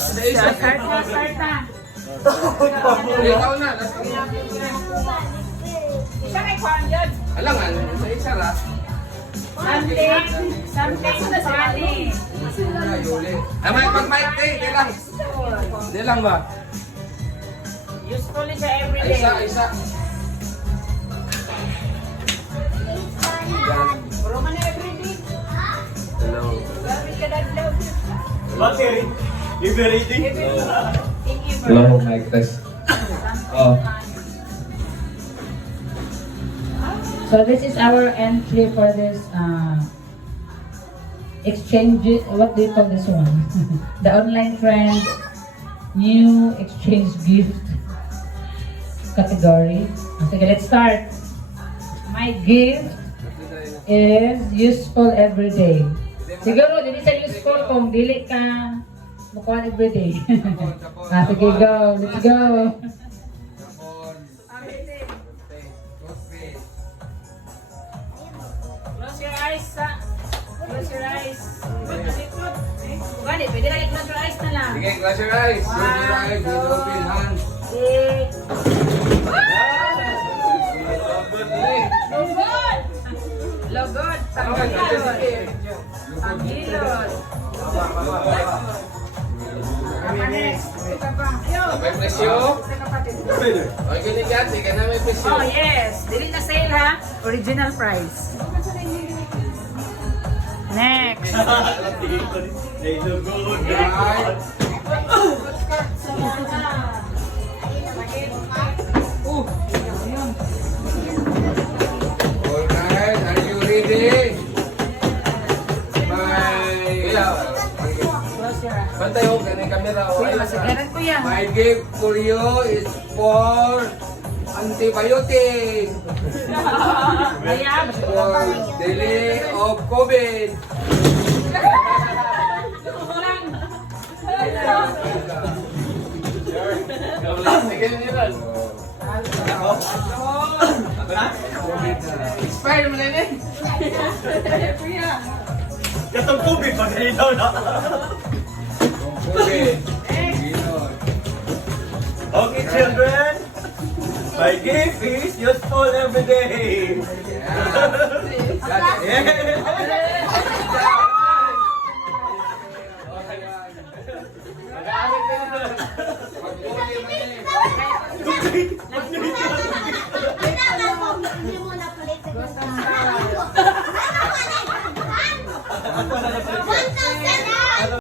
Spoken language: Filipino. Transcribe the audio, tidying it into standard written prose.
Start na. Ikaw na, last one. Siya kay Juan yun. Alangan, isa ra. Something na si Ani. Ay, may pag-mic day, di lang. Di lang ba? Useful siya Ay, everyday. isa. Puro man na everyday. Hello. Gamit ka dagdag. Okay. Liberating. Hello, mic test. Oh. So this is our entry for this exchange. What do you call this one? The online trend new exchange gift category. Okay, let's start. My gift is useful every day. Siguro dili sa useful kung dili ka mukuha every day. Sige, go. Let's go. Close your eyes, sa. Close your eyes. Gani, pwede na i-close your eyes na lang. Sige, close your eyes. Close your eyes. Open hands. Lugod! Lugod! Tangilod! Tangilod! Next! Ito pa. Ayaw! May presyo? Ito kapatid. Okay, ganyan yan. Sige na may presyo. Oh, yes. Dili na sale ha. Original price. Next. Alright, are you ready? Close your eyes. Bantay ho, ganyan camera. Sige, masigaran ko yan. My gift for you is for antibiotic. Kaya, For delay of COVID. Sige nila. Expired mo na yun eh. Katong tubig, magalitaw na. COVID. Okay, children. My gift is useful every day. Mag-COVID man eh.